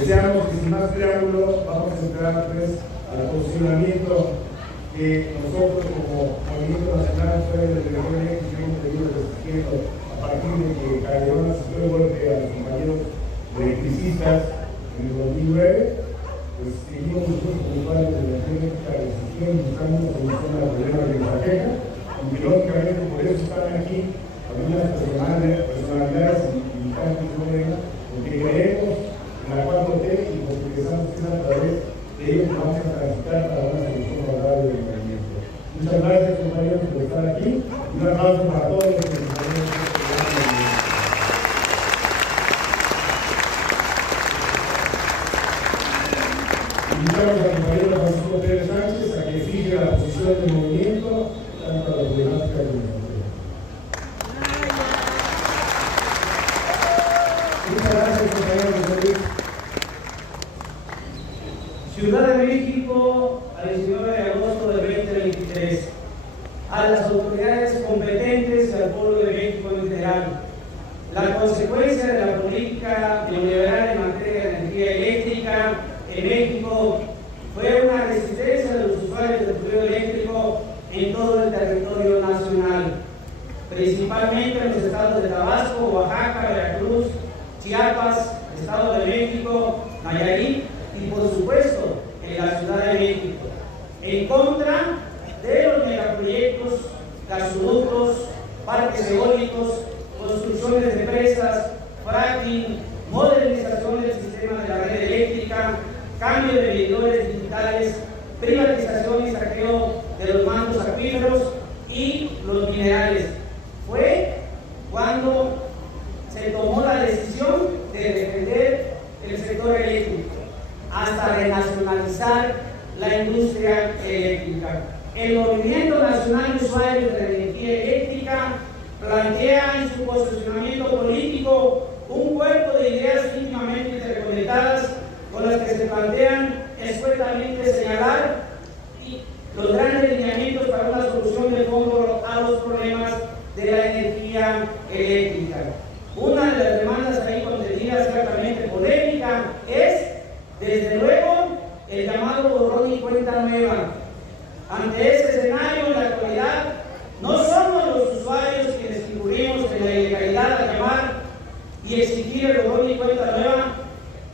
Deseamos que sin más preámbulo vamos a entrar pues al posicionamiento que nosotros como Movimiento Nacional Usuarios del Teléfono Eléctrico hemos venido resistiendo a partir de que Calderón asistió el golpe a los compañeros electricistas en el 2009. Pues seguimos nosotros como usuarios de la energía eléctrica resistiendo, buscando una solución al problema que nos aqueja, y lógicamente por eso están aquí algunas personalidades y militantes porque creemos en la 4T y porque pensamos que es a través de ellos que vamos a transitar para una solución favorable del movimiento. Muchas gracias, compañeros, por estar aquí. Un aplauso para todos los compañeros. Invitamos al compañero Francisco Pérez Sánchez a que fije la posición del movimiento tanto a la problemática de la frontera. Muchas gracias, compañero José Luis. Ciudad de México, al 19 de agosto del 2023. A las autoridades competentes y al pueblo de México en general. La consecuencia de la política neoliberal en materia de energía eléctrica en México fue una resistencia de los usuarios del fluido eléctrico en todo el territorio nacional, principalmente en los estados de Tabasco, Oaxaca, Veracruz, Chiapas, Estado de México, Nayarit y por supuesto en la Ciudad de México, en contra de los megaproyectos, gasoductos, parques eólicos, construcciones de presas, fracking, modernización del sistema de la red eléctrica, cambio de medidores digitales, privatización y saqueo de los mantos acuíferos y los minerales. Fue cuando se tomó la decisión de defender el sector eléctrico, hasta renacionalizar la industria eléctrica. El Movimiento Nacional de Usuarios de la Energía Eléctrica plantea en su posicionamiento político un cuerpo de ideas íntimamente interconectadas con las que se plantean escuetamente señalar los grandes lineamientos para una solución de fondo a los problemas de la energía eléctrica. Una de las demandas ahí contenidas, ciertamente polémica, es, desde luego, el llamado borrón y cuenta nueva. Ante este escenario, en la actualidad, no somos los usuarios quienes incurrimos en la ilegalidad al llamar y exigir el borrón y cuenta nueva,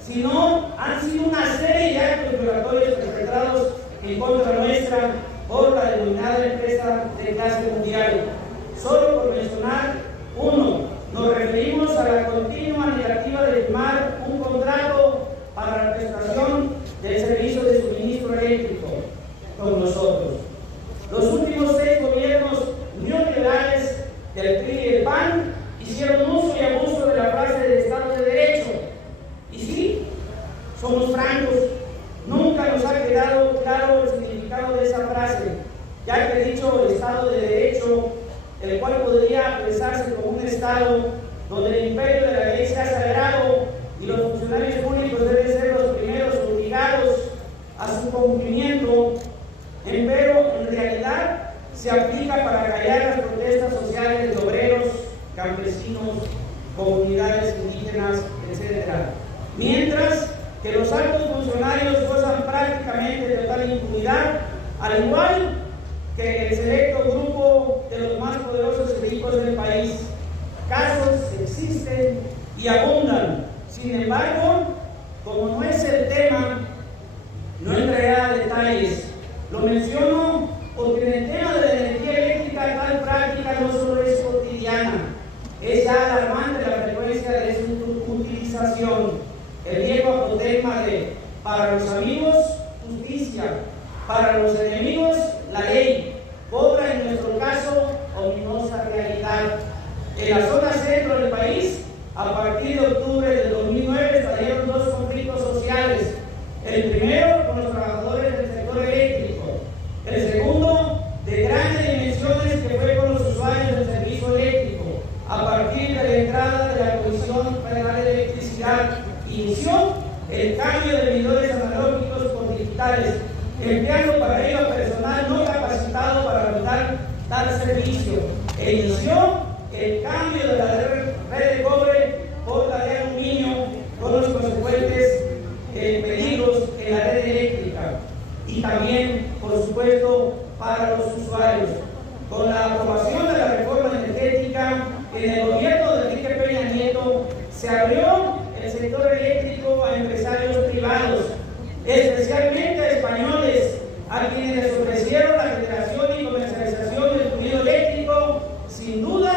sino han sido una serie de actos violatorios perpetrados en contra nuestra por la denominada empresa de clase mundial. Solo por mencionar uno, nos referimos a la continua negativa de firmar un contrato para la prestación del servicio de suministro eléctrico con nosotros. Los últimos 6 gobiernos neoliberales del PRI y el PAN hicieron uso y abuso de la frase del Estado de Derecho. Y sí, somos francos, nunca nos ha quedado claro el significado de esa frase, ya que dicho Estado de Derecho, el cual podría pensarse como un Estado donde el imperio de la ley sea sagrado y los funcionarios públicos deben ser los primeros obligados a su cumplimiento, pero en realidad se aplica para callar las protestas sociales de obreros, campesinos, comunidades indígenas, etc. Mientras que los altos funcionarios gozan prácticamente de total impunidad, al igual que el selecto grupo de los más poderosos y ricos del país. Casos existen y abundan. Sin embargo, como no es el tema, no entraré a detalles. Lo menciono porque en el tema de la energía eléctrica tal práctica no solo es cotidiana, es ya alarmante la frecuencia de su utilización. El viejo apotema de para los amigos, justicia, para los enemigos, la ley, cobra en nuestro caso ominosa realidad. En la zona centro del país, a partir de octubre del 2009, estallaron 2 conflictos sociales. El primero con los trabajadores del sector eléctrico. El segundo, de grandes dimensiones, que fue con los usuarios del servicio eléctrico. A partir de la entrada de la Comisión Federal de Electricidad, inició el cambio de medidores analógicos por digitales, empleando para ello a personal no capacitado para brindar tal servicio. E inició el cambio de la red de cobre por la de aluminio, con los consecuentes abrió el sector eléctrico a empresarios privados, especialmente a españoles, a quienes les ofrecieron la generación y comercialización del fluido eléctrico. Sin duda,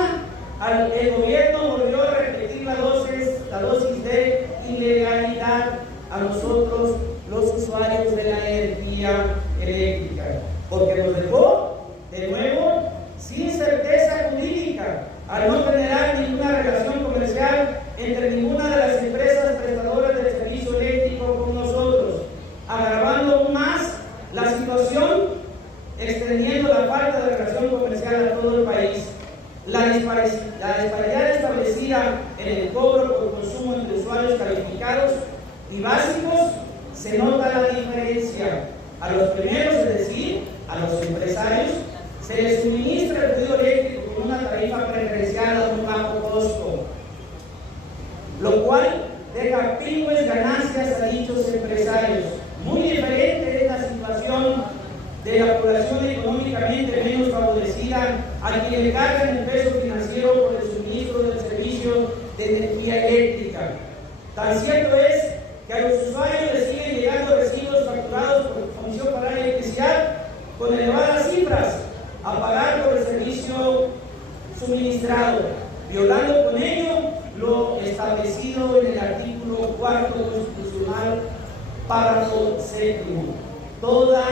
el gobierno volvió a repetir la dosis de ilegalidad a nosotros, los usuarios de la energía eléctrica, porque nos dejó de nuevo sin certeza jurídica al no generar ninguna relación comercial entre ninguna de las empresas prestadoras del servicio eléctrico con nosotros, agravando aún más la situación, extendiendo la falta de relación comercial a todo el país. La disparidad establecida en el cobro por consumo entre usuarios calificados y básicos, se nota la diferencia. A los primeros, es decir, a los empresarios, se les suministra el fluido eléctrico con una tarifa preferencial a un bajo costo, lo cual deja pingües ganancias a dichos empresarios. Muy diferente es la situación de la población económicamente menos favorecida, a quien le cargan el peso financiero por el suministro del servicio de energía eléctrica. Tan cierto es que a los usuarios les siguen llegando recibos facturados por la Comisión Federal de Electricidad con elevadas cifras a pagar por el servicio suministrado, violando con ello lo establecido en el artículo 4 constitucional, párrafo 7. Toda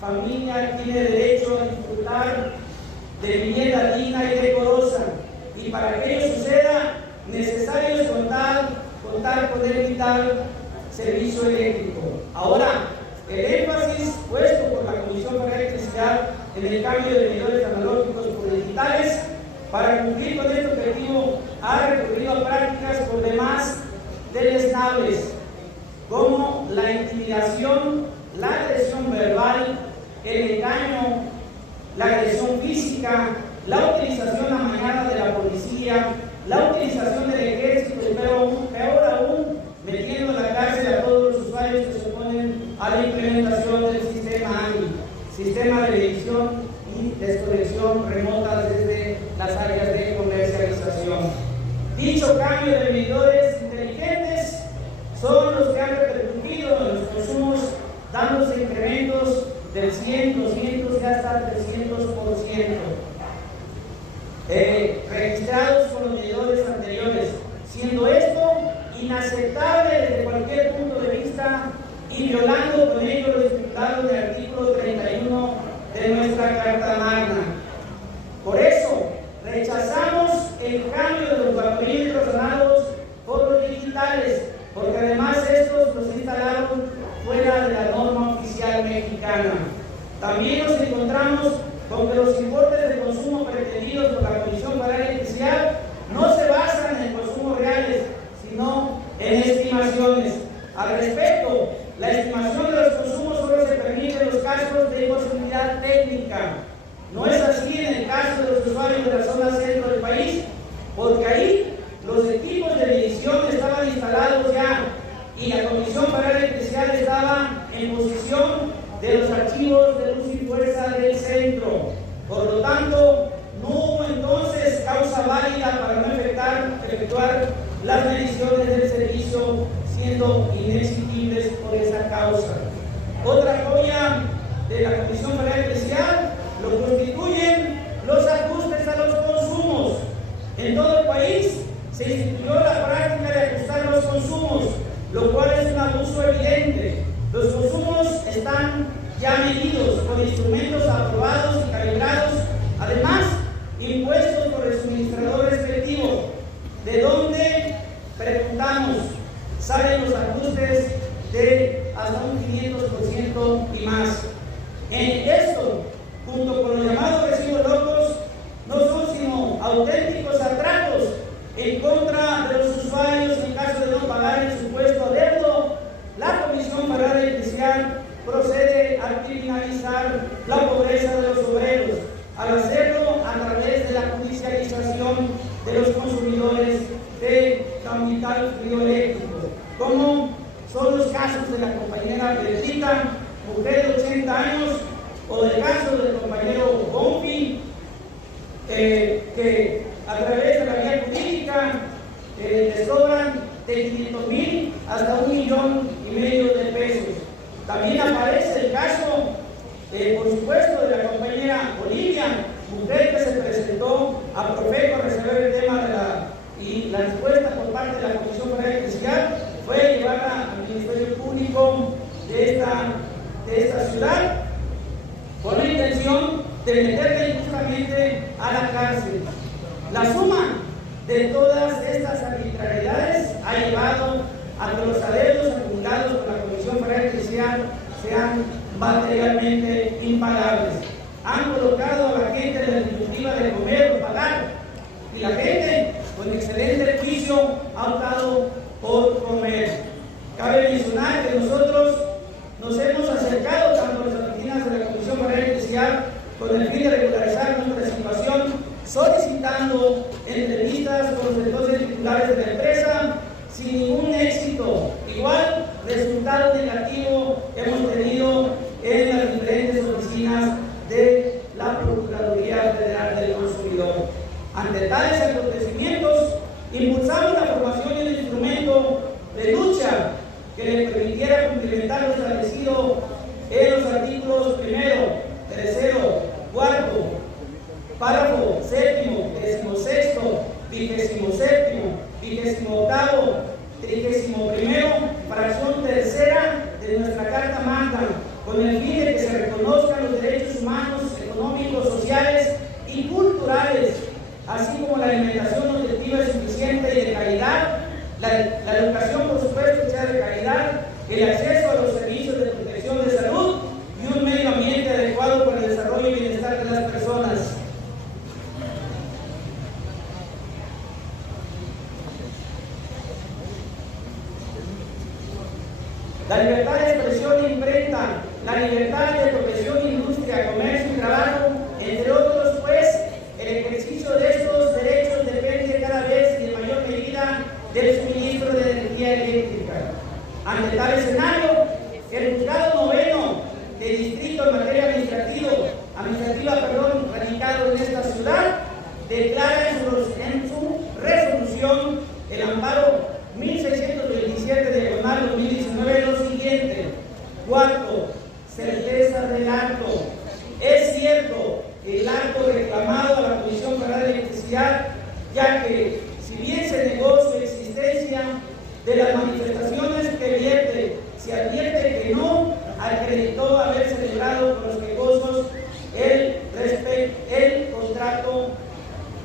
familia tiene derecho a disfrutar de vivienda digna y decorosa, y para que ello suceda, necesario es contar con el vital servicio eléctrico. Ahora, el énfasis puesto por la Comisión Federal de Electricidad en el cambio de medidores analógicos por digitales, para cumplir con este objetivo, ha recurrido a prácticas por demás deleznables, como la intimidación, la agresión verbal, el engaño, la agresión física, la utilización amañada de la policía, la utilización del ejército, pero peor aún, metiendo en la cárcel a todos los usuarios que se oponen a la implementación del sistema ANI, sistema de medición y desconexión remota desde las áreas de comercialización. Dicho cambio de medidores inteligentes son los que han repercutido en los consumos, dándose incrementos del 100, 200 y hasta 300%, registrados con los medidores anteriores, siendo esto inaceptable desde cualquier punto de vista y violando con ello los estipulados del artículo 31 de nuestra Carta Magna. Por eso, rechazamos el cambio de los vaporímetros análogos por los digitales, porque además estos los instalaron fuera de la norma oficial mexicana. También nos encontramos con que los importes de consumo pretendidos por la Comisión Federal de Electricidad no se basan en consumos reales, sino en estimaciones. Al respecto, la estimación de los consumos solo se permite en los casos de imposibilidad técnica. No es así en el caso de los usuarios de la zona centro del país, porque ahí los equipos de medición estaban instalados ya y la Comisión Federal de Electricidad estaba en posesión de los archivos de luz y fuerza del centro. Por lo tanto, no hubo entonces causa válida para no efectuar las mediciones del servicio, siendo inexigibles por esa causa. Otra joya de la Comisión Federal de Electricidad lo constituyen los ajustes a los consumos. En todo el país se instituyó la práctica de ajustar los consumos, lo cual es un abuso evidente. Los consumos están ya medidos con instrumentos aprobados y calibrados, además impuestos por el suministrador respectivo, de donde, preguntamos, salen los ajustes de hasta un 500% y más. En esto, junto con los llamados recibos locos, no son sino auténticos atracos en contra de los usuarios en caso de no pagar el supuesto adeudo. La Comisión Federal de Electricidad procede a criminalizar la pobreza de los obreros, al hacerlo a través de la judicialización de los consumidores de capital frío eléctrico, como son los casos de la compañera Pedrita, mujer de 80 años, o del caso del compañero Bonfi, que a través de la vía jurídica les cobran de 500,000 hasta 1,5 millones de pesos. También aparece el caso, por supuesto, de la compañera Olivia, mujer que se presentó a Profeco a resolver el tema y la respuesta por parte de la Comisión Federal de Electricidad fue llevarla al Ministerio Público de esta ciudad con la intención de meterla injustamente a la cárcel. La suma de todas estas arbitrariedades ha llevado a que los adeudos acumulados con la Comisión Federal de Electricidad sean materialmente impagables. Han colocado a la gente de la disyuntiva de comer o pagar, y la gente, con excelente juicio, ha optado por comer. Cabe mencionar que nosotros nos hemos acercado tanto a las oficinas de la Comisión Federal de Electricidad con el fin de regularizar nuestra situación, solicitando entrevistas con los entonces titulares de la empresa, sin ningún éxito. Igual resultado negativo hemos tenido en las diferentes oficinas de la Procuraduría Federal del Consumidor. Ante tales acontecimientos, impulsamos la formación de un instrumento de lucha que le permitiera cumplimentar lo establecido en los artículos 1º, 3º, 4º, párrafo 7º, 16º, 27º, 28º, 31º, fracción 3ª de nuestra Carta Magna, con el fin de que se reconozcan los derechos humanos, económicos, sociales y culturales, así como la alimentación nutritiva suficiente y de calidad, la educación, por supuesto, sea de calidad, el acceso a los servicios de protección de salud y un medio ambiente adecuado para el desarrollo y bienestar de las personas. La libertad de expresión e imprenta, la libertad de profesión, industria, comercio y trabajo, entre otros, pues, el ejercicio de estos derechos depende cada vez y en mayor medida del suministro de energía eléctrica. Ante tal escenario, el Juzgado Noveno de Distrito en materia administrativa, radicado en esta ciudad, declara en su resolución el amparo 1627 de 2019 lo siguiente: cuarto, certeza del acto. Es cierto el acto reclamado a la Comisión Federal de Electricidad, ya que si bien se negó su existencia, de las manifestaciones que vierte, se advierte que no acreditó haber celebrado con los quejosos el contrato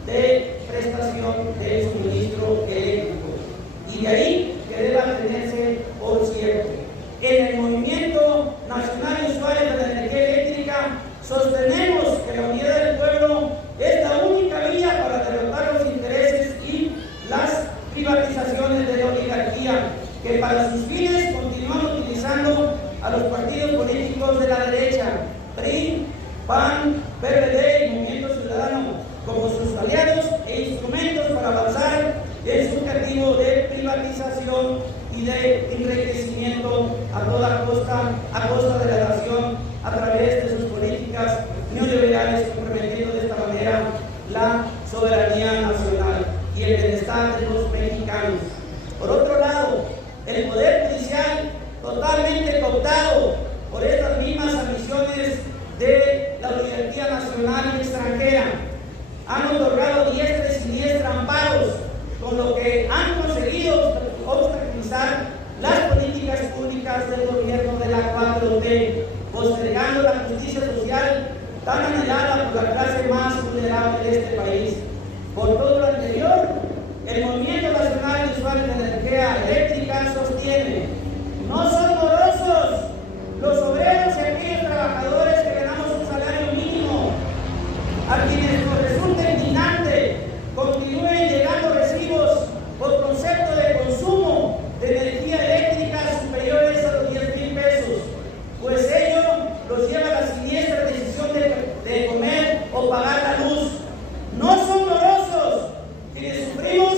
de prestación del suministro eléctrico, y de ahí que deba tenerse por cierto. En el Movimiento Nacional de Usuarios de la Energía Eléctrica sostenemos que la unidad del pueblo es la única vía para derrotar los intereses y las privatizaciones de la oligarquía, que para sus fines continúan utilizando a los partidos políticos de la derecha, PRI, PAN, PRD y Movimiento Ciudadano, como sus aliados e instrumentos para avanzar en su objetivo de privatización y de enriquecimiento a toda costa, a costa de la nación, a través de sus políticas neoliberales, comprometiendo de esta manera la soberanía nacional y el bienestar de los mexicanos. Por otro lado, el Poder Judicial, totalmente cooptado por estas mismas ambiciones de la oligarquía nacional y extranjera, han otorgado diestra y siniestra amparos, con lo que han conseguido obstaculizar las políticas públicas del gobierno de la 4T, postergando la justicia social tan anhelada por la clase más vulnerable de este país. Por todo lo anterior, el Movimiento Nacional de Usuarios de la Energía Eléctrica sostiene: no son morosos los obreros y aquellos trabajadores que ganamos un salario mínimo, a quienes nos resulta indignante continúen llegando recibos por concepto de consumo de energía eléctrica superiores a los 10,000 pesos, pues ello los lleva a la siniestra decisión de comer o pagar la luz. No son morosos quienes sufrimos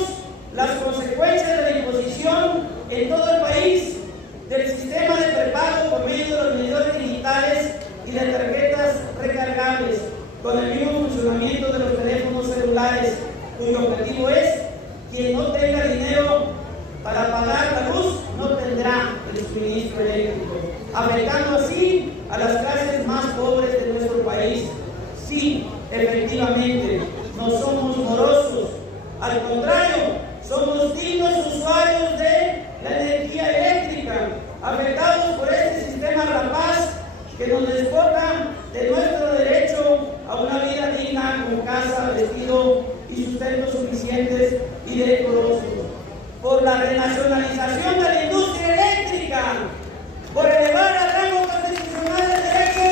las consecuencias de la imposición en todo el país del sistema de prepago por medio de los medidores digitales y de tarjetas recargables, con el mismo funcionamiento de los teléfonos celulares, cuyo objetivo es: quien no tenga dinero para pagar la luz no tendrá el suministro eléctrico, afectando así a las clases más pobres de nuestro país. Sí, efectivamente, no somos morosos, al contrario, somos dignos usuarios de la energía eléctrica, afectados por este sistema rapaz que nos despoja de nuestro derecho a una vida digna con casa, vestido y sustentos suficientes y decorosos, por la renacionalización de la industria eléctrica, por elevar al rango constitucional del derecho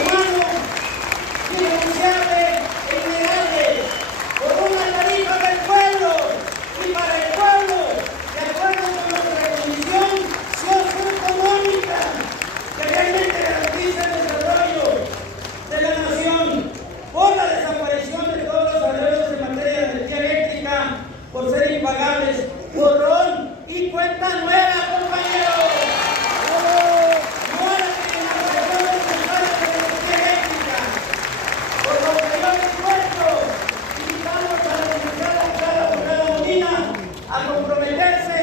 humano irrenunciable e innegable, por una tarifa del pueblo y para el pueblo, de acuerdo con nuestra condición socioeconómica, que realmente garantiza el desarrollo de la nación, por la desaparición de todos los arreglos en materia de energía eléctrica, por ser impagables, borrón y cuenta nueva, compañeros. No a la criminalización de los usuarios de la energía eléctrica, por los mayores impuestos, invitamos a la Universidad Autónoma Molina a comprometerse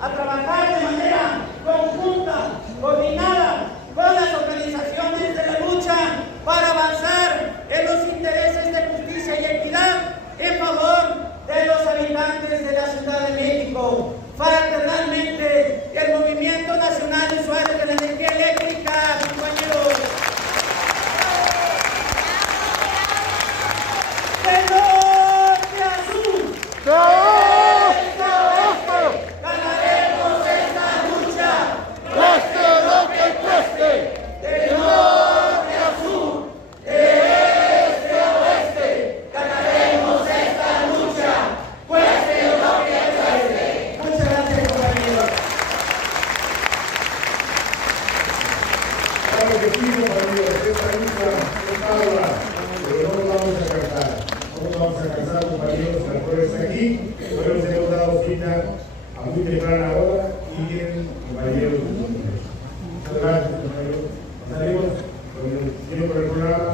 a trabajar de manera conjunta, coordinada con las organizaciones de la lucha para avanzar en los intereses de justicia y equidad en favor de los habitantes de la Ciudad de México. Fraternalmente, el Movimiento Nacional de Usuarios de la Energía Eléctrica, compañeros. ¡De norte a sur! ¡Ganaremos esta lucha! ¡Cueste lo que cueste! ¡De norte a sur! ¡De este a oeste! ¡Ganaremos esta lucha! ¡Cueste lo que cueste! Muchas gracias, compañeros. Claro que sí, compañeros, esta lucha es ardua, pero no nos vamos a cansar. No nos vamos a cansar, compañeros, la fuerza aquí. Hoy nos hemos dado cita a muy temprana hora y tienen compañeros de su Muchas gracias, compañeros. Salimos con el programa.